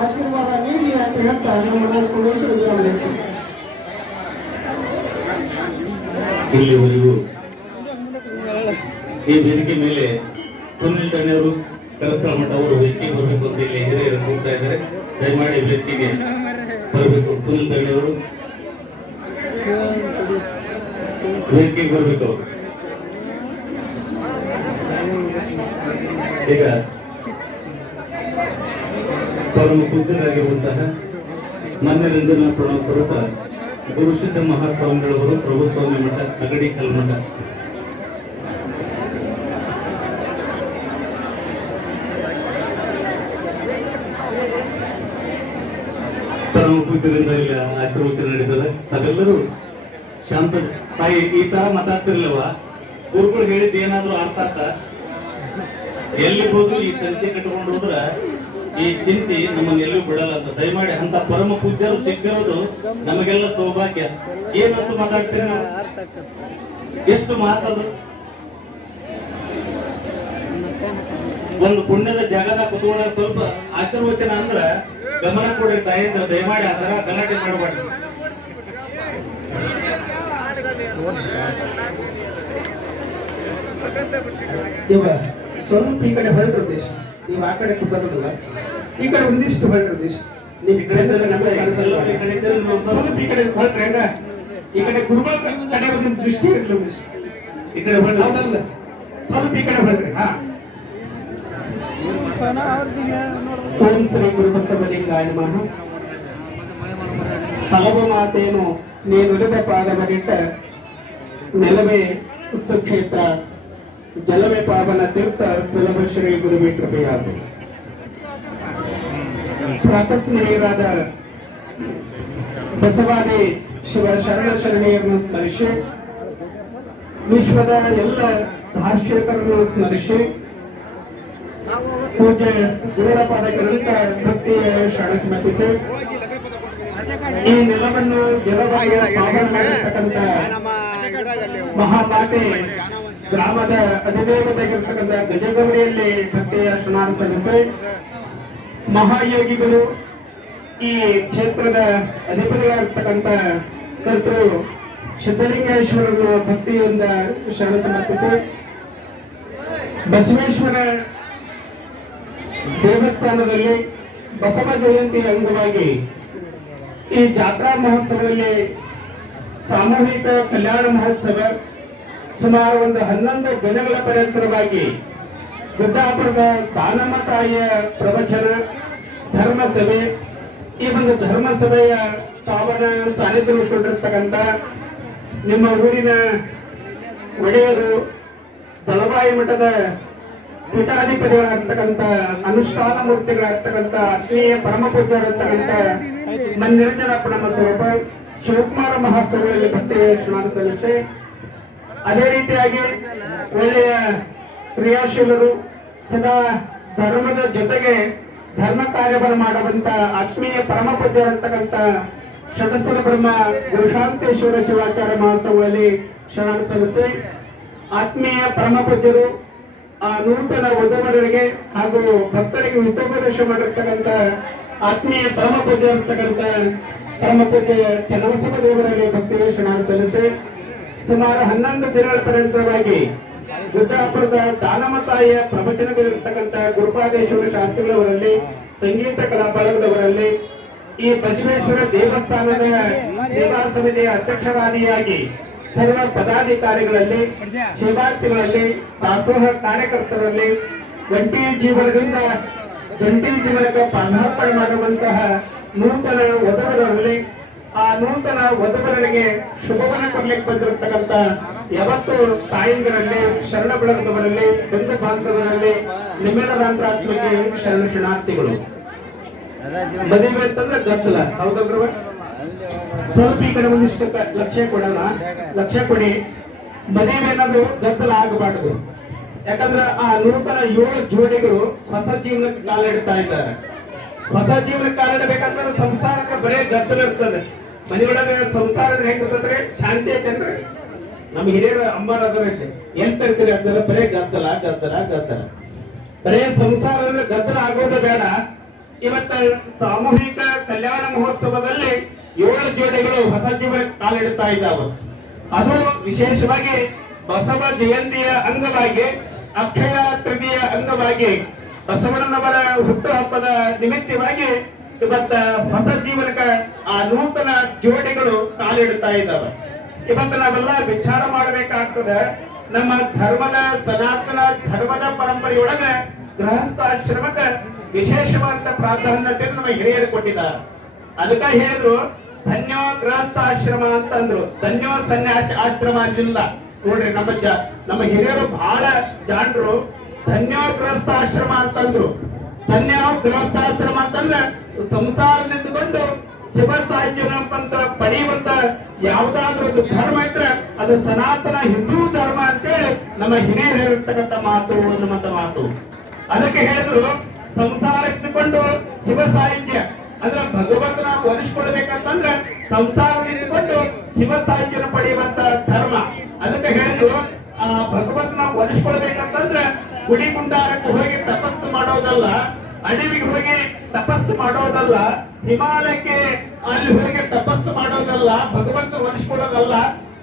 ಆಶೀರ್ವಾದ ನೀಡಿ ಅಂತ ಹೇಳ್ತಾ ನಮ್ಮ ಕುರುಷರು ವಿರಾಮ. ಇಲ್ಲಿವರೆಗೂ ಈ ವೇದಿಕೆ ಮೇಲೆ ಸುನಿಲ್ ತಣ್ಣವರು ಕರಸ್ಥಳ ಮಠ ಅವರು ವೇದಿಕೆಗೆ ಬರಬೇಕು ಅಂತ ಇಲ್ಲಿ ಹಿರಿಯರು ಕೂಗ್ತಾ ಇದ್ದಾರೆ. ದಯಮಾಡಿ ವೇದಿಕೆಗೆ ಬರಬೇಕು. ಸುನಿಲ್ ತಣ್ಣವರು ವೇದಿಕೆಗೆ ಬರಬೇಕು. ಈಗ ಪರಮ ಪೂಜ್ಯರಾಗಿರುವಂತಹ ಮನ್ಯರಂಜನ ಪ್ರಣವ ಸ್ವರೂಪ ಗುರುಸಿದ್ಧ ಮಹಾಸ್ವಾಮಿಗಳವರು ಪ್ರಭು ಸ್ವಾಮಿ ಮಠ ಅಗಡಿ ಕಲ್ಮಠ ಪರಮ ಪೂಜ್ಯರಿಂದ ಇಲ್ಲಿ ಆಶೀರ್ವಚನ ನಡೀತದೆ. ಅದೆಲ್ಲರೂ ಶಾಂತ ತಾಯಿ ಈ ತರ ಮಾತಾಡ್ತಿರ್ಲಿಲ್ಲವ ಗುರುಗಳು ಹೇಳಿದ್ ಏನಾದ್ರು ಅರ್ಥ ಆತ ಎಲ್ಲಿ ಹೋದ್ರು ಈ ಸಂತೆ ಕಟ್ಕೊಂಡು ಹೋದ್ರ ಈ ಚಿಂತೆ ನಮ್ಮನ್ನ ಎಲ್ಲೂ ಬಿಡಲ್ಲ ಅಂತ. ದಯಮಾಡಿ ಅಂತ ಪರಮ ಪೂಜ್ಯರು ಸಿಕ್ಕಿರೋದು ನಮಗೆಲ್ಲ ಸೌಭಾಗ್ಯ. ಏನಂತ ಮಾತಾಡ್ತೀರಿ ನಾವು? ಎಷ್ಟು ಮಾತದು ಒಂದು ಪುಣ್ಯದ ಜಾಗದಾಗ ಕುತ್ಕೊಂಡ ಸ್ವಲ್ಪ ಆಶೀರ್ವಚನ ಅಂದ್ರ ಗಮನ ಕೊಡ್ರಿ ತಾಯಿದ್ರ. ದಯಮಾಡಿ ಆ ತರ ಗಲಾಟೆ ಮಾಡಬಾರ್ದು. ಸ್ವಲ್ಪ ಈ ಕಡೆ ಹೊರಟು ದೇಶ, ನೀವು ಆ ಕಡೆ ಬರೋದಿಲ್ಲ, ಈ ಕಡೆ ಒಂದಿಷ್ಟು ಹೊರಟು ದೇಶ. ನೀವು ಈ ಕಡೆ ಹೊರಟ್ರೆ ಹೆಂಗ ಈ ಕಡೆ ಗುರುಗಳ ಕಡೆ ಒಂದು ದೃಷ್ಟಿ ಇರಲಿ. ಒಂದಿಷ್ಟು ಈ ಕಡೆ ಹೊರಟಲ್ಲ, ಸ್ವಲ್ಪ ಈ ಕಡೆ ಹೊರಟ್ರಿ. ಹಾ, ಓಂ ಶ್ರೀ ಗುರುಬಸವಲಿಂಗಾಯ ನಮಃ. ಹಲವು ಮಾತೇನು ನೀನುಡಿದ ಪಾದವನಿಟ್ಟ ನೆಲವೇ ಸುಕ್ಷೇತ್ರ, ಜಲವೇ ಪಾವನ ತೀರ್ಥ, ಸುಲಭ ಶ್ರೀ ಗುರುವೇ ಕೃಪೆಯಾದ. ಪ್ರಾತಸ್ಮರಣೀಯರಾದ ಬಸವಾದಿ ಶಿವ ಶರಣ ಶರಣೆಯನ್ನು ಸ್ಮರಿಸಿ, ವಿಶ್ವದ ಎಲ್ಲ ಭಾಷ್ಯಕರನ್ನು ಸ್ಮರಿಸಿ, ಪೂಜ್ಯ ಗುರುರ ಪಾದಕರಿಂದ ಭಕ್ತಿಯ ಶರಣ ಸ್ಮರಿಸಿ, ಈ ನೆಲವನ್ನು ಜಲವಾಗಿ ಪಾವನ ಮಾಡಿರ್ತಕ್ಕಂಥ ಮಹಾಮಾತೆ ಗ್ರಾಮದ ಅಧಿದೇವತೆಗಿರ್ತಕ್ಕಂಥ ಗಜಗೌರಿಯಲ್ಲಿ ಭಕ್ತಿಯ ಶರಣ ಸಲ್ಲಿಸಿ, ಮಹಾಯೋಗಿಗಳು ಈ ಕ್ಷೇತ್ರದ ಅಧಿಪತಿಗಳಾಗಿರ್ತಕ್ಕಂಥ ಕರ್ತೃ ಸಿದ್ಧಲಿಂಗೇಶ್ವರನ ಭಕ್ತಿಯಿಂದ ಶರಣ ಸಮರ್ಪಿಸಿ, ಬಸವೇಶ್ವರ ದೇವಸ್ಥಾನದಲ್ಲಿ ಬಸವ ಜಯಂತಿ ಅಂಗವಾಗಿ ಈ ಜಾತ್ರಾ ಮಹೋತ್ಸವದಲ್ಲಿ ಸಾಮೂಹಿಕ ಕಲ್ಯಾಣ ಮಹೋತ್ಸವ ಸುಮಾರು ಒಂದು 11 ದಿನಗಳ ಪರ್ಯಂತರವಾಗಿ ಗುಡ್ಡಾಪುರದ ದಾನಮ್ಮ ತಾಯಿಯ ಪ್ರವಚನ, ಧರ್ಮ ಸಭೆ, ಈ ಒಂದು ಧರ್ಮ ಸಭೆಯ ಪಾವನ ಸಾನ್ನಿಧ್ಯ ವಹಿಸಿಕೊಂಡಿರ್ತಕ್ಕಂಥ ನಿಮ್ಮ ಊರಿನ ಒಡೆಯರು ದಳವಾಯಿ ಮಠದ ಪೀಠಾಧಿಪತಿಗಳಾಗ್ತಕ್ಕಂಥ ಅನುಷ್ಠಾನ ಮೂರ್ತಿಗಳಾಗ್ತಕ್ಕಂಥ ಆತ್ಮೀಯ ಪರಮ ಪೂಜ್ಯರಾಗಿರ್ತಕ್ಕಂಥ ಮನ್ನಿರಂಜನ ಪ್ರಣಮ ಸ್ವರೂಪ ಶಿವಕುಮಾರ ಮಹಾಸ್ವಾಮಿಗಳಲ್ಲಿ ಭಕ್ತಿಯ ಸ್ನಾನ ಸಲ್ಲಿಸಿ, ಅದೇ ರೀತಿಯಾಗಿ ಒಳ್ಳೆಯ ಕ್ರಿಯಾಶೀಲರು, ಸದಾ ಧರ್ಮದ ಜೊತೆಗೆ ಧರ್ಮ ಕಾರ್ಯವನ್ನು ಮಾಡುವಂತ ಆತ್ಮೀಯ ಪರಮ ಪೂಜ್ಯರಾಗಿರ್ತಕ್ಕಂಥ ಸದಸ್ಯರ ಬ್ರಹ್ಮ ಗುರುಶಾಂತೇಶ್ವರ ಶಿವಾಚಾರ್ಯ ಮಹಾಸ್ವಾಮಿಗಳಲ್ಲಿ ಶರಣ ಸಲ್ಲಿಸಿ, ಆತ್ಮೀಯ ಪರಮ ಪೂಜ್ಯರು ಆ ನೂತನ ವಧುವರರಿಗೆ ಹಾಗೂ ಭಕ್ತರಿಗೆ ಹಿತೋಪದೇಶ ಮಾಡಿರ್ತಕ್ಕಂಥ ಆತ್ಮೀಯ ಪರಮ ಪೂಜೆ ಇರ್ತಕ್ಕಂಥ ಪರಮ ಪೂಜೆ ಚನ್ನಬಸವ ದೇವರಲ್ಲಿ ಭಕ್ತಿಗೆ ಶರಣ ಸಲ್ಲಿಸಿ, ಸುಮಾರು 11 ದಿನಗಳ ಪರ್ಯಂತವಾಗಿ ಗುಡ್ಡಾಪುರದ ದಾನಮ್ಮ ತಾಯಿಯ ಪ್ರವಚನಗಳಿರ್ತಕ್ಕಂಥ ಗುರುಪಾದೇಶ್ವರ ಶಾಸ್ತ್ರಿಗಳವರಲ್ಲಿ, ಸಂಗೀತ ಕಲಾ ಬಳಗದವರಲ್ಲಿ, ಈ ಬಸವೇಶ್ವರ ದೇವಸ್ಥಾನದ ಸೇವಾ ಸಮಿತಿಯ ಅಧ್ಯಕ್ಷರಾದಿಯಾಗಿ ಸರ್ವ ಪದಾಧಿಕಾರಿಗಳಲ್ಲಿ, ಸೇವಾರ್ಥಿಗಳಲ್ಲಿ, ದಾಸೋಹ ಕಾರ್ಯಕರ್ತರಲ್ಲಿ, ಒಂಟಿ ಜೀವನದಿಂದ ಜಂಟಿ ಜೀವನಕ್ಕೆ ಪಾದಾರ್ಪಣೆ ಮಾಡುವಂತಹ ನೂತನ ವಧುವರರಲ್ಲಿ, ಆ ನೂತನ ವಧುವರರಿಗೆ ಶುಭವನ್ನು ಕೊಡ್ಲಿಕ್ಕೆ ಬಂದಿರತಕ್ಕಂಥ ಯಾವತ್ತು ತಾಯಿಂದರಲ್ಲಿ, ಶರಣ ಬಳಗದವರಲ್ಲಿ, ಬಂಧು ಬಾಂಧವರಲ್ಲಿ ನಿಮ್ಮೆಲ್ಲರ ಅಂತರಾತ್ಮಕ್ಕೆ ಶರಣ ಶರಣಾರ್ಥಿಗಳು. ಮದುವೆ ಅಂತಂದ್ರೆ ಗದ್ದಲ, ಹೌದಲ್ರವ? ಸ್ವಲ್ಪ ಈ ಕಡೆ ಒಂದಿಷ್ಟು ಲಕ್ಷ್ಯ ಕೊಡೋಣ, ಲಕ್ಷ್ಯ ಕೊಡಿ. ಮದುವೆ ಅನ್ನೋದು ಗದ್ದಲ ಆಗಬಾರ್ದು. ಯಾಕಂದ್ರೆ ಆ ನೂತನ 7 ಜೋಡಿಗಳು ಹೊಸ ಜೀವನಕ್ಕೆ ಕಾಲಿಡ್ತಾ ಇದ್ದಾರೆ. ಹೊಸ ಜೀವನಕ್ಕೆ ಕಾಲಿಡಬೇಕಂದ್ರೆ ಸಂಸಾರಕ್ಕೆ ಬರೇ ಗದ್ದಲ ಇರ್ತದೆ. ಮನೆಯೊಳಗೆ ಸಂಸಾರ ಹೆಂಗಿರ್ತದ್ರೆ ಶಾಂತಿ ಐತಂದ್ರೆ ನಮ್ಮ ಹಿರಿಯರ ಅಂಬಾರ ಅದರಲ್ಲಿ ಎಂತ ಇರ್ತೀರಿ ಅಂತಂದ್ರೆ ಬರೇ ಗದ್ದಲ ಗದ್ದಲ ಗದ್ದಲ. ಬರೇ ಸಂಸಾರ ಗದ್ದಲ ಆಗೋದು ಬೇಡ. ಇವತ್ತ ಸಾಮೂಹಿಕ ಕಲ್ಯಾಣ ಮಹೋತ್ಸವದಲ್ಲಿ 7 ಜೋಡಿಗಳು ಹೊಸ ಜೀವನಕ್ಕೆ ಕಾಲಿಡ್ತಾ ಇದ್ದಾವೆ. ಅದು ವಿಶೇಷವಾಗಿ ಬಸವ ಜಯಂತಿಯ ಅಂಗವಾಗಿ, ಅಕ್ಷಯ ತೃತೀಯ ಅಂಗವಾಗಿ, ಬಸವಣ್ಣನವರ ಹುಟ್ಟುಹಬ್ಬದ ನಿಮಿತ್ತವಾಗಿ ಇವತ್ತ ಹೊಸ ಜೀವನಕ್ಕೆ ಆ ನೂತನ ಜೋಡಿಗಳು ಕಾಲಿಡ್ತಾ ಇದ್ದಾವೆ. ಇವತ್ತು ನಾವೆಲ್ಲ ವಿಚಾರ ಮಾಡಬೇಕಾಗ್ತದೆ. ನಮ್ಮ ಧರ್ಮದ ಸನಾತನ ಧರ್ಮದ ಪರಂಪರೆಯೊಳಗೆ ಗೃಹಸ್ಥಾಶ್ರಮಕ್ಕೆ ವಿಶೇಷವಾದ ಪ್ರಾಧಾನ್ಯತೆಯನ್ನು ನಮ್ಮ ಹಿರಿಯರು ಕೊಟ್ಟಿದ್ದಾರೆ. ಅದಕ್ಕೆ ಹೇಳಿದ್ರು ಧನ್ಯೋ ಗೃಹಸ್ಥಾಶ್ರಮ ಅಂತಂದ್ರು, ಧನ್ಯೋ ಸನ್ಯಾಸ ಆಶ್ರಮ ಅಂದಿಲ್ಲ. ನೋಡ್ರಿ ನಮ್ಮ ಹಿರಿಯರು ಬಹಳ ಜಾಣರು. ಧನ್ಯೋ ಗೃಹಸ್ಥಾಶ್ರಮ ಅಂತಂದ್ರು. ಧನ್ಯ ಗೃಹಸ್ಥಾಶ್ರಮ ಅಂತಂದ್ರೆ ಸಂಸಾರದಿಂದುಕೊಂಡು ಶಿವ ಸಾಹಿತ್ಯನಂತ ಪಡೆಯುವಂತ ಯಾವ್ದಾದ್ರೂ ಒಂದು ಧರ್ಮ ಇದ್ರೆ ಅದು ಸನಾತನ ಹಿಂದೂ ಧರ್ಮ ಅಂತೇಳಿ ನಮ್ಮ ಹಿರಿಯರು ಹೇಳಿರ್ತಕ್ಕಂಥ ಮಾತು ಅನ್ನುವಂತ ಮಾತು. ಅದಕ್ಕೆ ಹೇಳಿದ್ರು ಸಂಸಾರ ಇಟ್ಟುಕೊಂಡು ಶಿವ ಸಾಹಿತ್ಯ ಅಂದ್ರೆ ಭಗವಂತನ ಒಲಿಸ್ಕೊಳ್ಬೇಕಂತಂದ್ರೆ ಸಂಸಾರ ಇಟ್ಟುಕೊಂಡು ಶಿವ ಸಾಹಿತ್ಯನ ಪಡೆಯುವಂತ ಧರ್ಮ. ಅದಕ್ಕೆ ಹೇಳಿದ್ರು ಆ ಭಗವಂತನ ಒಲಿಸ್ಕೊಳ್ಬೇಕಂತಂದ್ರೆ ಗುಡಿ ಗುಂಡಾರಕ್ಕೆ ಹೋಗಿ ತಪಸ್ಸು ಮಾಡೋದಲ್ಲ, ಅಡವಿಗೆ ಹೋಗಿ ತಪಸ್ಸು ಮಾಡೋದಲ್ಲ, ಹಿಮಾಲಯಕ್ಕೆ ಅಲ್ಲಿ ಹೋಗಿ ತಪಸ್ಸು ಮಾಡೋದಲ್ಲ, ಭಗವಂತ ಒಲಿಸ್ಕೊಳ್ಳೋದಲ್ಲ.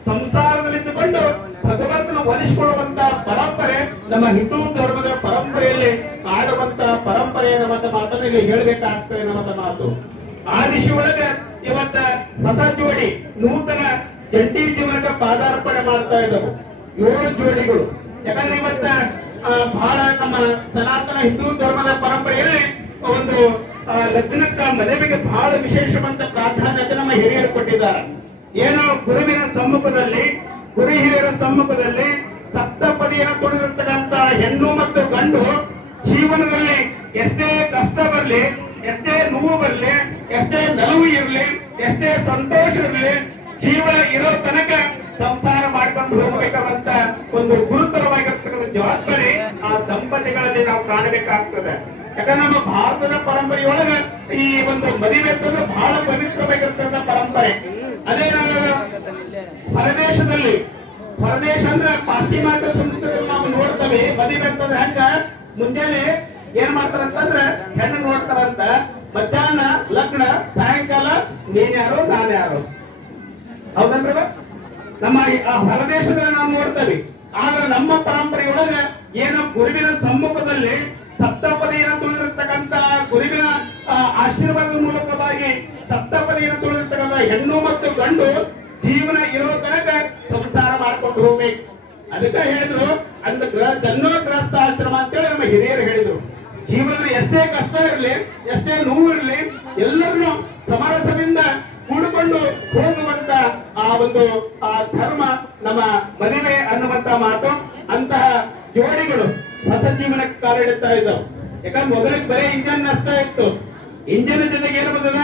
ಸಂಸಾರದಲ್ಲಿದ್ದುಕೊಂಡು ಭಗವಂತನ ಒಲಿಸಿಕೊಳ್ಳುವಂತ ಪರಂಪರೆ ನಮ್ಮ ಹಿಂದೂ ಧರ್ಮದ ಪರಂಪರೆಯಲ್ಲಿ ಆಡುವಂತ ಪರಂಪರೆ ಅನ್ನುವಂತ ಮಾತನ್ನು ಇಲ್ಲಿ ಹೇಳಬೇಕಾಗ್ತದೆ ಅನ್ನುವಂತ ಮಾತು. ಆ ದಿಶೆ ಒಳಗೆ ಇವತ್ತ ಹೊಸ ಜೋಡಿ ನೂತನ ಜಂಟಿ ಜೀವನಕ್ಕೆ ಪಾದಾರ್ಪಣೆ ಮಾಡ್ತಾ ಇದ್ದವು 7 ಜೋಡಿಗಳು. ಯಾಕಂದ್ರೆ ಇವತ್ತ ಬಹಳ ನಮ್ಮ ಸನಾತನ ಹಿಂದೂ ಧರ್ಮದ ಪರಂಪರೆಯಲ್ಲಿ ಒಂದು ಲಗ್ನಕ್ಕ ಮದುವೆಗೆ ಬಹಳ ವಿಶೇಷವಂತ ಪ್ರಾಧಾನ್ಯತೆ ನಮ್ಮ ಹಿರಿಯರು ಕೊಟ್ಟಿದ್ದಾರೆ. ಏನೋ ಗುರುವಿನ ಸಮ್ಮುಖದಲ್ಲಿ, ಗುರು ಹಿರಿಯರ ಸಮ್ಮುಖದಲ್ಲಿ ಸಪ್ತಪದಿಯನ್ನು ತುಳಿದಿರ್ತಕ್ಕಂಥ ಹೆಣ್ಣು ಮತ್ತು ಗಂಡು ಜೀವನದಲ್ಲಿ ಎಷ್ಟೇ ಕಷ್ಟ ಬರಲಿ, ಎಷ್ಟೇ ನೋವು ಬರಲಿ, ಎಷ್ಟೇ ನಲವು ಇರಲಿ, ಎಷ್ಟೇ ಸಂತೋಷ ಇರಲಿ, ಜೀವನ ಇರೋ ತನಕ ಸಂಸಾರ ಮಾಡ್ಕೊಂಡು ಹೋಗ್ಬೇಕಂತ ಒಂದು ಗುರುತರವಾಗಿರ್ತಕ್ಕಂಥ ಜವಾಬ್ದಾರಿ ಆ ದಂಪತಿಗಳಲ್ಲಿ ನಾವು ಕಾಣಬೇಕಾಗ್ತದೆ. ಯಾಕಂದ್ರೆ ನಮ್ಮ ಭಾರತದ ಪರಂಪರೆಯೊಳಗ ಈ ಒಂದು ಮದುವೆ ಅಂತಂದ್ರೆ ಬಹಳ ಪವಿತ್ರವಾಗಿರ್ತಕ್ಕಂಥ ಪರಂಪರೆ. ಅದೇ ಹೊರದೇಶದಲ್ಲಿ, ಹೊರದೇಶ ಅಂದ್ರೆ ಪಾಶ್ಚಿಮಾತ್ಯ ಸಂಸ್ಕೃತಿಯಲ್ಲಿ ನಾವು ನೋಡ್ತೇವೆ. ಮದುವೆ ಅಂತಂದ್ರೆ ಹಂಗ ಮುಂಜಾನೆ ಏನ್ ಮಾಡ್ತಾರಂತಂದ್ರೆ ಹೆಣ್ಣು ನೋಡ್ತಾರಂತ, ಮಧ್ಯಾಹ್ನ ಲಗ್ನ, ಸಾಯಂಕಾಲ ನೀನ್ಯಾರು ನಾನ್ಯಾರು. ಹೌದಲ್ರ? ನಮ್ಮ ಹೊರದೇಶದಲ್ಲಿ ನಾವು ನೋಡ್ತೇವೆ. ಆದ್ರೆ ನಮ್ಮ ಪರಂಪರೆಯೊಳಗ ಏನು ಗುರುವಿನ ಸಮ್ಮುಖದಲ್ಲಿ ಸಪ್ತಪದಿಯನ್ನು ತುಳಿದಿರ್ತಕ್ಕಂಥ ಗುರುವಿನ ಆಶೀರ್ವಾದದ ಮೂಲಕವಾಗಿ ಸಪ್ತಪದಿಯನ್ನು ತುಳಿದಿರ್ತಕ್ಕಂಥ ಹೆಣ್ಣು ಮತ್ತು ಗಂಡು ಜೀವನ ಇರೋ ತನಕ ಸಂಸಾರ ಮಾಡ್ಕೊಂಡು ಹೋಗ್ಬೇಕು. ಅದಕ್ಕೆ ಹೇಳಿದ್ರು ಅಂದ ಧನ್ಯೋ ಗೃಹಸ್ಥಾಶ್ರಮ ಅಂತೇಳಿ ನಮ್ಮ ಹಿರಿಯರು ಹೇಳಿದ್ರು. ಜೀವನ ಎಷ್ಟೇ ಕಷ್ಟ ಇರಲಿ, ಎಷ್ಟೇ ನೋವು ಇರಲಿ, ಎಲ್ಲರನ್ನು ಸಮರಸದಿಂದ ಕೂಡಿಕೊಂಡು ಹೋಗುವಂತ ಆ ಒಂದು ಧರ್ಮ ನಮ್ಮ ಮದುವೆ ಅನ್ನುವಂತ ಮಾತು. ಅಂತಹ ಜೋಡಿಗಳು ಹೊಸ ಜೀವನಕ್ಕೆ ಕಾಲಿಡುತ್ತಾ ಇದ್ದವು. ಯಾಕಂದ್ರೆ ಮೊದಲಿಗೆ ಬರೀ ಇಂಜನ್ ನಷ್ಟ ಇತ್ತು. ಇಂಜನ್ ಜೊತೆಗೆ ಏನು ಬಂದದ?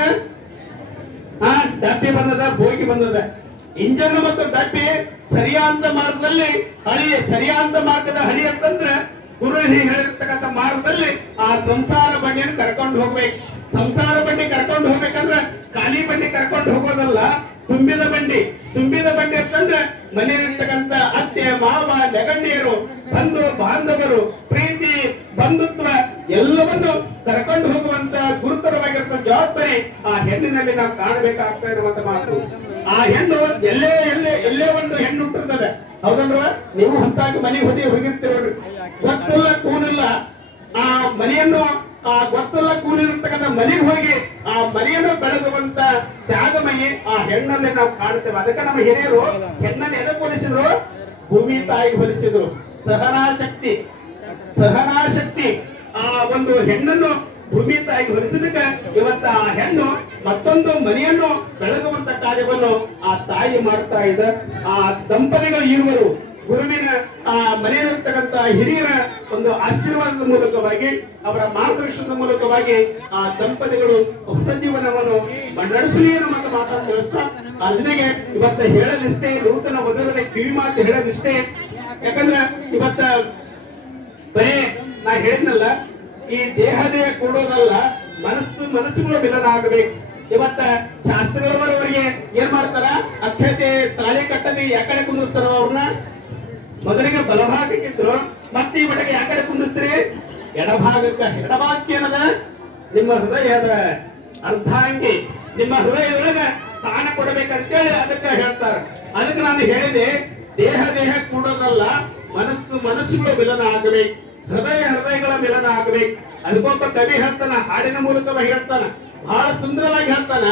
ಡಬ್ಬಿ ಬಂದದ, ಬೋಗಿ ಬಂದದ. ಇಂಜನ್ ಮತ್ತು ಡಬ್ಬಿ ಸರಿಯಾದ ಮಾರ್ಗದಲ್ಲಿ ಹಳಿ, ಸರಿಯಾದ ಮಾರ್ಗದ ಹಳಿ ಅಂತಂದ್ರೆ ಗುರು ಹೇಳಿರ್ತಕ್ಕಂಥ ಮಾರ್ಗದಲ್ಲಿ ಆ ಸಂಸಾರ ಬಂಡಿಯನ್ನು ಕರ್ಕೊಂಡು ಹೋಗ್ಬೇಕು. ಸಂಸಾರ ಬಂಡಿ ಕರ್ಕೊಂಡು ಹೋಗ್ಬೇಕಂದ್ರೆ ಖಾಲಿ ಬಂಡಿ ಕರ್ಕೊಂಡು ಹೋಗೋದಲ್ಲ, ತುಂಬಿದ ಬಂಡಿ. ತುಂಬಿದ ಬಂಡಿ ಅಂತಂದ್ರೆ ಮನೆಯಲ್ಲಿರ್ತಕ್ಕಂಥ ಅತ್ತೆ, ಮಾವ, ನೆಗಂಡಿಯರು, ಬಂಧು ಬಾಂಧವರು, ಪ್ರೀತಿ, ಬಂಧುತ್ವ ಎಲ್ಲವನ್ನು ಕರ್ಕೊಂಡು ಹೋಗುವಂತ ಗುರುತರವಾಗಿರುವ ಜವಾಬ್ದಾರಿ ಆ ಹೆಣ್ಣಿನಲ್ಲಿ ನಾವು ಕಾಣಬೇಕಾಗ್ತಾ ಇರುವಂತ ಮಾತು. ಆ ಹೆಣ್ಣು ಎಲ್ಲೇ ಒಂದು ಹೆಣ್ಣು ಹುಟ್ಟಿರ್ತದೆ. ಹೌದಲ್ವ? ನೀವು ಹೊಸದಾಗಿ ಮನೆಗೆ ಹೋಗಿರ್ತೀರಿ, ಗೊತ್ತಿಲ್ಲ ಕೂನಿಲ್ಲ ಆ ಮನೆಯನ್ನು, ಆ ಗೊತ್ತಲ್ಲ ಕೂಲಿರ್ತಕ್ಕಂಥ ಮನೆಗೆ ಹೋಗಿ ಆ ಮನೆಯನ್ನು ಬೆಳಗುವಂತ ತ್ಯಾಗಮಯಿ ಆ ಹೆಣ್ಣನ್ನೇ ನಾವು ಕಾಣುತ್ತೇವೆ. ಅದಕ್ಕೆ ನಮ್ಮ ಹಿರಿಯರು ಹೆಣ್ಣನ್ನು ಎದಕ್ಕೆ ಹೋಲಿಸಿದ್ರು? ಭೂಮಿ ತಾಯಿಗೆ ಹೋಲಿಸಿದ್ರು. ಸಹನಾಶಕ್ತಿ ಆ ಒಂದು ಹೆಣ್ಣನ್ನು ಭೂಮಿ ತಾಯಿಗೆ ಹೋಲಿಸಿದಕ್ಕೆ ಇವತ್ತ ಆ ಹೆಣ್ಣು ಮತ್ತೊಂದು ಮನೆಯನ್ನು ಬೆಳಗುವಂತ ಕಾರ್ಯವನ್ನು ಆ ತಾಯಿ ಮಾಡ್ತಾ ಇದೆ. ಆ ದಂಪತಿಗಳು ಇರುವರು ಗುರುವಿನ ಆ ಮನೆಯಲ್ಲಿರ್ತಕ್ಕಂಥ ಹಿರಿಯರ ಒಂದು ಆಶೀರ್ವಾದದ ಮೂಲಕವಾಗಿ, ಅವರ ಮಾರ್ಗದರ್ಶನದ ಮೂಲಕವಾಗಿ ಆ ದಂಪತಿಗಳು ಹೊಸ ಜೀವನವನ್ನು ನಡೆಸಲಿ ಅನ್ನುವಂತ ಮಾತನ್ನು ತಿಳಿಸ್ತಾ ಅದನಿಗೆ ಇವತ್ತ ಹೇಳಲಿಷ್ಟೇ, ನೂತನ ವಧುವಿನ ಕಿವಿ ಮಾತು ಹೇಳಲಿಷ್ಟೇ. ಯಾಕಂದ್ರೆ ಇವತ್ತ ಬರೇ ನಾ ಹೇಳಿದ್ನಲ್ಲ, ಈ ದೇಹದೇ ಕೊಡೋದಲ್ಲ, ಮನಸ್ಸುಗಳು ಮಿಲನ ಆಗಬೇಕು. ಇವತ್ತ ಶಾಸ್ತ್ರಗಳವರವರಿಗೆ ಏನ್ ಮಾಡ್ತಾರ? ಅಕ್ಷತೆ ತಾಳಿ ಕಟ್ಟದಿ ಯಾಕಡೆ ಕುಂದಿಸ್ತಾರ? ಅವ್ರನ್ನ ಮೊದಲಿಗೆ ಬಲಭಾಗಕ್ಕಿದ್ರು, ಮತ್ತೆ ಈ ಬಡಗೆ ಯಾಕಡೆ ಕುಂದಿಸ್ತೀರಿ? ಎಡಭಾಗಕ್ಕೆ. ಎಡಭಾಗಕ್ಕೆ ಏನದ? ನಿಮ್ಮ ಹೃದಯದ ಅರ್ಧಾಂಗಿ, ನಿಮ್ಮ ಹೃದಯದೊಳಗ ಸ್ಥಾನ ಕೊಡಬೇಕಂತೇಳಿ ಅದಕ್ಕೆ ಹೇಳ್ತಾರೆ. ಅದಕ್ಕೆ ನಾನು ಹೇಳಿದೆ, ದೇಹ ದೇಹ ಕೂಡೋದಲ್ಲ, ಮನಸ್ಸುಗಳು ಮಿಲನ ಆಗಬೇಕು, ಹೃದಯಗಳ ಮಿಲನ ಆಗ್ಬೇಕು. ಅದಕ್ಕೊಬ್ಬ ಕವಿ ಹೇಳ್ತಾನ, ಹಾಡಿನ ಮೂಲಕವಾಗಿ ಹೇಳ್ತಾನ, ಬಹಳ ಸುಂದರವಾಗಿ ಹೇಳ್ತಾನ,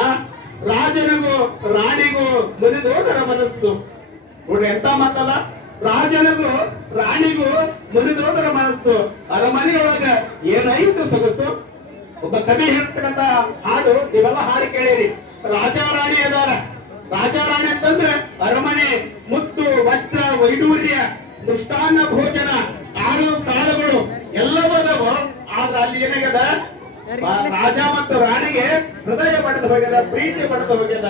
ರಾಜನಿಗೂ ರಾಣಿಗೂ ಮುನಿದೋದರ ಮನಸ್ಸು. ನೋಡ್ರಿ ಎಂತ ಮಾತಲ್ಲ, ರಾಜನಿಗೂ ರಾಣಿಗೂ ಮುನಿದೋದರ ಮನಸ್ಸು, ಅರಮನೆಯೊಳಗ ಏನೈತು ಸೊಗಸು. ಒಬ್ಬ ಕವಿ ಹೇಳ್ತಕ್ಕಂತ ಹಾಡು ನೀವೆಲ್ಲ ಹಾಡು ಕೇಳಿರಿ. ರಾಜ ರಾಣಿ ಅದಾರ. ರಾಜ ರಾಣಿ ಅಂತಂದ್ರೆ ಅರಮನೆ, ಮುತ್ತು ವಜ್ರ ವೈಡೂರ್ಯ, ಮೃಷ್ಟಾನ್ನ ಭೋಜನ, ಕಾಳುಗಳು ಎಲ್ಲವದವು. ಆದ್ರೆ ಅಲ್ಲಿ ಏನಾಗ್ಯದ, ರಾಜ ಮತ್ತು ರಾಣಿಗೆ ಹೃದಯ ಬಡದು ಹೋಗ್ಯದ, ಪ್ರೀತಿ ಬಡದು ಹೋಗ್ಯದ.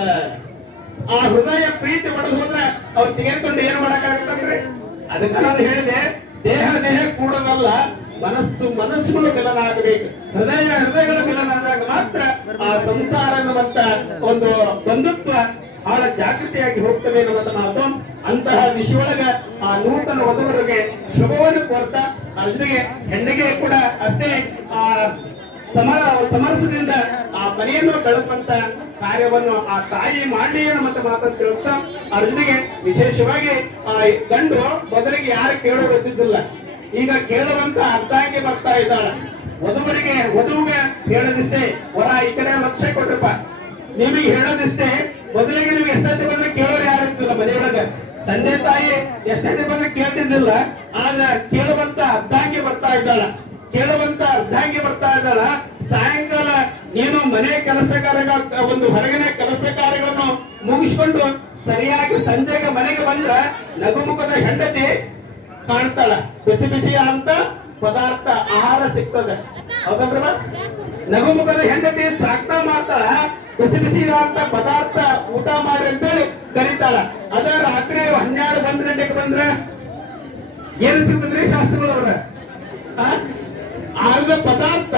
ಆ ಹೃದಯ ಪ್ರೀತಿ ಬಡದು ಹೋದ್ರೆ ಅವ್ರು ತೆಗೆದುಕೊಂಡು ಏನ್ ಮಾಡಕ್ಕಾಗತ್ತಂದ್ರೆ, ಅದಕ್ಕೆ ನಾನು ಹೇಳಿದೆ, ದೇಹ ದೇಹ ಕೂಡೋದಲ್ಲ, ಮನಸ್ಸುಗಳು ಮಿಲನ ಆಗಬೇಕು. ಹೃದಯಗಳ ಮಿಲನ ಆದಾಗ ಮಾತ್ರ ಆ ಸಂಸಾರ ಅನ್ನುವಂತ ಒಂದು ಬಂಧುತ್ವ ಬಹಳ ಜಾಗೃತಿಯಾಗಿ ಹೋಗ್ತದೆ ಅನ್ನುವಂತ ಮಾತು. ಅಂತಹ ವಿಷಯೊಳಗ ಆ ನೂತನ ವಧುವರಿಗೆ ಶುಭವನ್ನು ಕೋರ್ತಾ, ಜೊತೆಗೆ ಹೆಣ್ಣಿಗೆ ಕೂಡ ಅಷ್ಟೇ ಆ ಸಮರಸದಿಂದ ಆ ಮನೆಯನ್ನು ಬೆಳಕುವಂತ ಕಾರ್ಯವನ್ನು ಆ ತಾಯಿ ಮಾಡಲಿ ಅನ್ನುವಂತ ಮಾತನ್ನು ತಿಳಿಸ್ತಾ, ಅದ್ರ ಜೊತೆಗೆ ವಿಶೇಷವಾಗಿ ಆ ಗಂಡು ಮೊದಲಿಗೆ ಯಾರು ಕೇಳೋ ಗೊತ್ತಿದ್ದಿಲ್ಲ, ಈಗ ಕೇಳುವಂತ ಅರ್ಧಾಂಗಿ ಬರ್ತಾ ಇದ್ದಾಳ. ವಧುವಿಗೆ ಹೇಳೋದಿಷ್ಟೇ, ವರ ಈ ಕಡೆ ಲಕ್ಷ ಕೊಟ್ರಪ್ಪ, ನಿಮಗೆ ಹೇಳೋದಿಷ್ಟೇ. ಮೊದಲಿಗೆ ನೀವು ಎಷ್ಟಂತೆ ಬಂದ್ರೆ ಕೇಳೋರು ಯಾರು ಇರ್ತಿಲ್ಲ ಮನೆಯೊಳಗ, ತಂದೆ ತಾಯಿ ಎಷ್ಟಂತೆ ಬಂದ್ರೆ ಕೇಳ್ತಿದ್ದಿಲ್ಲ. ಆದ್ರೆ ಕೇಳುವಂತ ಅರ್ಧಾಂಗಿ ಬರ್ತಾ ಇದ್ದಾಳ. ಸಾಯಂಕಾಲ ಏನು ಮನೆ ಒಂದು ಹೊರಗಿನ ಕೆಲಸ ಕಾರ್ಯಗಳನ್ನು ಮುಗಿಸ್ಕೊಂಡು ಸರಿಯಾಗಿ ಸಂಜೆಗೆ ಮನೆಗೆ ಬಂದ್ರ ನಗುಮುಖದ ಹೆಂಡತಿ ಕಾಣ್ತಾಳ. ಬಿಸಿ ಬಿಸಿ ಅಂತ ಪದಾರ್ಥ ಆಹಾರ ಸಿಗ್ತದೆ, ಹೌದಲ್ರ? ನಗುಮುಖದ ಹೆಂಡತಿ ಸ್ವಾಗತ ಮಾಡ್ತಾಳ, ಬಿಸಿ ಬಿಸಿ ಅಂತ ಪದಾರ್ಥ ಊಟ ಮಾಡಿ ಅಂತೇಳಿ ಕರೀತಾಳ. ಅದ ರಾತ್ರಿ 12-1 ಗಂಟೆಗೆ ಬಂದ್ರೆ ಏನ್ ಸಿಗ್ತದ್ರಿ ಶಾಸ್ತ್ರಗಳವ್ರ? ಆಗ ಪದಾರ್ಥ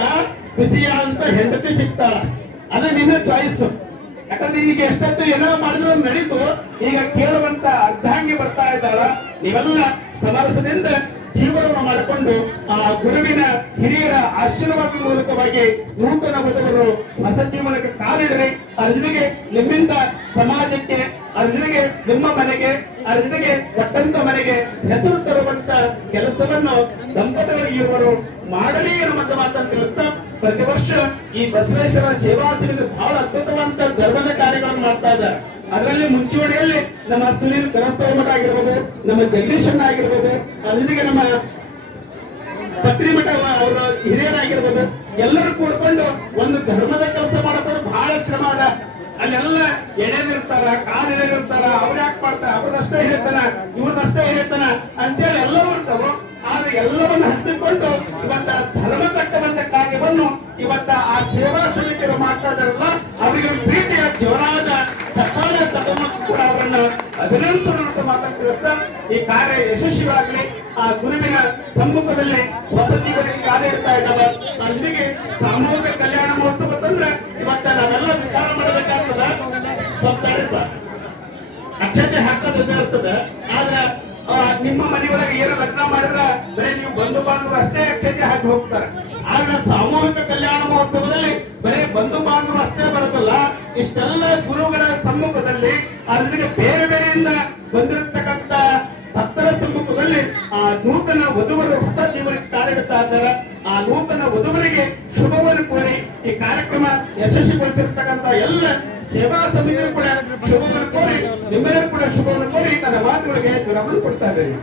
ಬಿಸಿಯ ಅಂತ ಹೆಂಡತಿ ಸಿಗ್ತಾಳ. ಅದು ನಿನ್ನ ಚಾಯ್ಸ್. ಯಾಕಂದ್ರೆ ನಿನಗೆ ಎಷ್ಟೊತ್ತು ಏನೋ ಮಾಡಿದ್ರು ನಡೀತು. ಈಗ ಕೇಳುವಂತ ಅರ್ಧಾಂಗಿ ಬರ್ತಾ ಇದ್ದಾಳ. ನೀವೆಲ್ಲ ಸಮರಸದಿಂದ ಜೀವನವನ್ನು ಮಾಡಿಕೊಂಡು ಆ ಗುರುವಿನ ಹಿರಿಯರ ಆಶೀರ್ವಾದದ ಮೂಲಕವಾಗಿ ನೂತನ ವಧುವರು ಹೊಸ ಜೀವನಕ್ಕೆ ಕಾಲಿಡ್ರಿ. ಅದ್ರ ಜೊತೆಗೆ ನಿಮ್ಮಿಂದ ಸಮಾಜಕ್ಕೆ, ಅದ್ರ ಜೊತೆಗೆ ನಿಮ್ಮ ಮನೆಗೆ, ಅದ್ರ ಜೊತೆಗೆ ಒಟ್ಟಂತ ಮನೆಗೆ ಹೆಸರು ತರುವಂತ ಕೆಲಸವನ್ನು ದಂಪತಿಗಳಿಗೆ ಇರುವರು ಮಾಡಲಿ ಎನ್ನುವಂತ ಮಾತನ್ನು ತಿಳಿಸ್ತಾ, ಪ್ರತಿ ವರ್ಷ ಈ ಬಸವೇಶ್ವರ ಸೇವಾ ಸಮಿತಿ ಬಹಳ ಅದ್ಭುತವಂತ ಧರ್ಮದ ಕಾರ್ಯಗಳನ್ನು ಮಾಡ್ತಾ ಇದ್ದಾರೆ. ಅದರಲ್ಲಿ ಮುಂಚೂಣಿಯಲ್ಲಿ ನಮ್ಮ ಸುನೀಲ್ ಕರಸ್ತವ ಆಗಿರ್ಬೋದು, ನಮ್ಮ ಜಗದೀಶಣ್ಣ ಆಗಿರ್ಬೋದು, ಅದ್ರ ಜೊತೆಗೆ ನಮ್ಮ ಪತ್ರಿಮಠ ಅವರ ಹಿರಿಯರಾಗಿರ್ಬೋದು, ಎಲ್ಲರೂ ಕೂಡ್ಕೊಂಡು ಒಂದು ಧರ್ಮದ ಕೆಲಸ ಮಾಡೋದು ಬಹಳ ಶ್ರಮ ಅದ. ಅಲ್ಲೆಲ್ಲ ಎಳೆದಿರ್ತಾರ, ಕಾಲಿರ್ತಾರ, ಅವ್ರು ಯಾಕೆ ಮಾಡ್ತಾರ, ಅವ್ರದಷ್ಟೇ ಹೇಳ್ತಾನ, ಇವ್ರದಷ್ಟೇ ಹೇಳ್ತಾನ ಅಂತೇಳಿ ಎಲ್ಲವೂ ಇರ್ತಾವ. ಆದ್ರೆ ಎಲ್ಲವನ್ನು ಹತ್ತಿಕೊಂಡು ಇವತ್ತ ಧರ್ಮ ಕಟ್ಟುವಂತ ಕಾರ್ಯವನ್ನು ಇವತ್ತ ಆ ಸೇವಾ ಸಮಿತಿಗಳು ಮಾಡ್ತಾ ಇದಾರಲ್ಲ, ಅವರಿಗೆ ಪ್ರೀತಿಯ ಜೋರಾದ ಚಪ್ಪಾಳೆ ತಗೊಂಡು ಕೂಡ ಅವರನ್ನ ಅಭಿನಂದಿಸುವಂತ ಮಾತಾಡ್ತಿರುತ್ತ ಈ ಕಾರ್ಯ ಯಶಸ್ವಿಯಾಗಲಿ. ಆ ಗುರುವಿನ ಸಮ್ಮುಖದಲ್ಲಿ ವಸತಿಗಳಿಗೆ ಕಾರ್ಯ ಇರ್ತಾ ಇದ್ದಾವೆ. ಅಲ್ಲಿಗೆ ಸಾಮೂಹಿಕ ಕಲ್ಯಾಣ ಮಹೋತ್ಸವ ತಂದ್ರೆ ಇವತ್ತ ನಾವೆಲ್ಲ ವಿಚಾರ ಮಾಡಬೇಕಾಗ್ತದ. ಸ್ವಲ್ಪ ಅಕ್ಷತೆ ಹಾಕೋದು ಇರ್ತದೆ. ಆದ್ರೆ ನಿಮ್ಮ ಮನೆಯೊಳಗೆ ಏನು ಲಗ್ನ ಮಾಡಿದ್ರೆ ಬರೀ ನೀವು ಬಂಧು ಬಾಂಧವರು ಅಷ್ಟೇ ಅಕ್ಷತೆ ಹಾಕಿ ಹೋಗ್ತಾರೆ. ಆದ್ರೆ ಸಾಮೂಹಿಕ ಕಲ್ಯಾಣ ಮಹೋತ್ಸವದಲ್ಲಿ ಬರೀ ಬಂಧು ಬಾಂಧವರು ಅಷ್ಟೇ ಬರುತ್ತಲ್ಲ, ಇಷ್ಟೆಲ್ಲ ಗುರುಗಳ ಸಮ್ಮುಖದಲ್ಲಿ ಅದ್ರಿಗೆ ಬೇರೆ ಬೇರೆಯಿಂದ ಬಂದಿರತಕ್ಕಂತ ಭಕ್ತರ ಸಮ್ಮುಖದಲ್ಲಿ ಆ ನೂತನ ವಧುವರು ಹೊಸ ಜೀವನಕ್ಕೆ ಕಾಲಿಡ್ತಾ ಇದ್ದಾರೆ. ಆ ನೂತನ ವಧುವರಿಗೆ ಶುಭವನ್ನು ಕೋರಿ ಈ ಕಾರ್ಯಕ್ರಮ ಯಶಸ್ವಿಗೊಳಿಸಿರ್ತಕ್ಕಂಥ ಎಲ್ಲ ಸೇವಾ ಸಮಿತಿಗಳು ಕೂಡ ಶುಭವನ್ನು ಕೋರಿ, ನಿಮ್ಮೆಲ್ಲರೂ ಕೂಡ ಶುಭವನ್ನು ಕೋರಿ ನನ್ನ ಮಾತುಗಳಿಗೆ ವಿರಾಮವನ್ನು ಕೊಡ್ತಾ ಇದ್ದೇನೆ.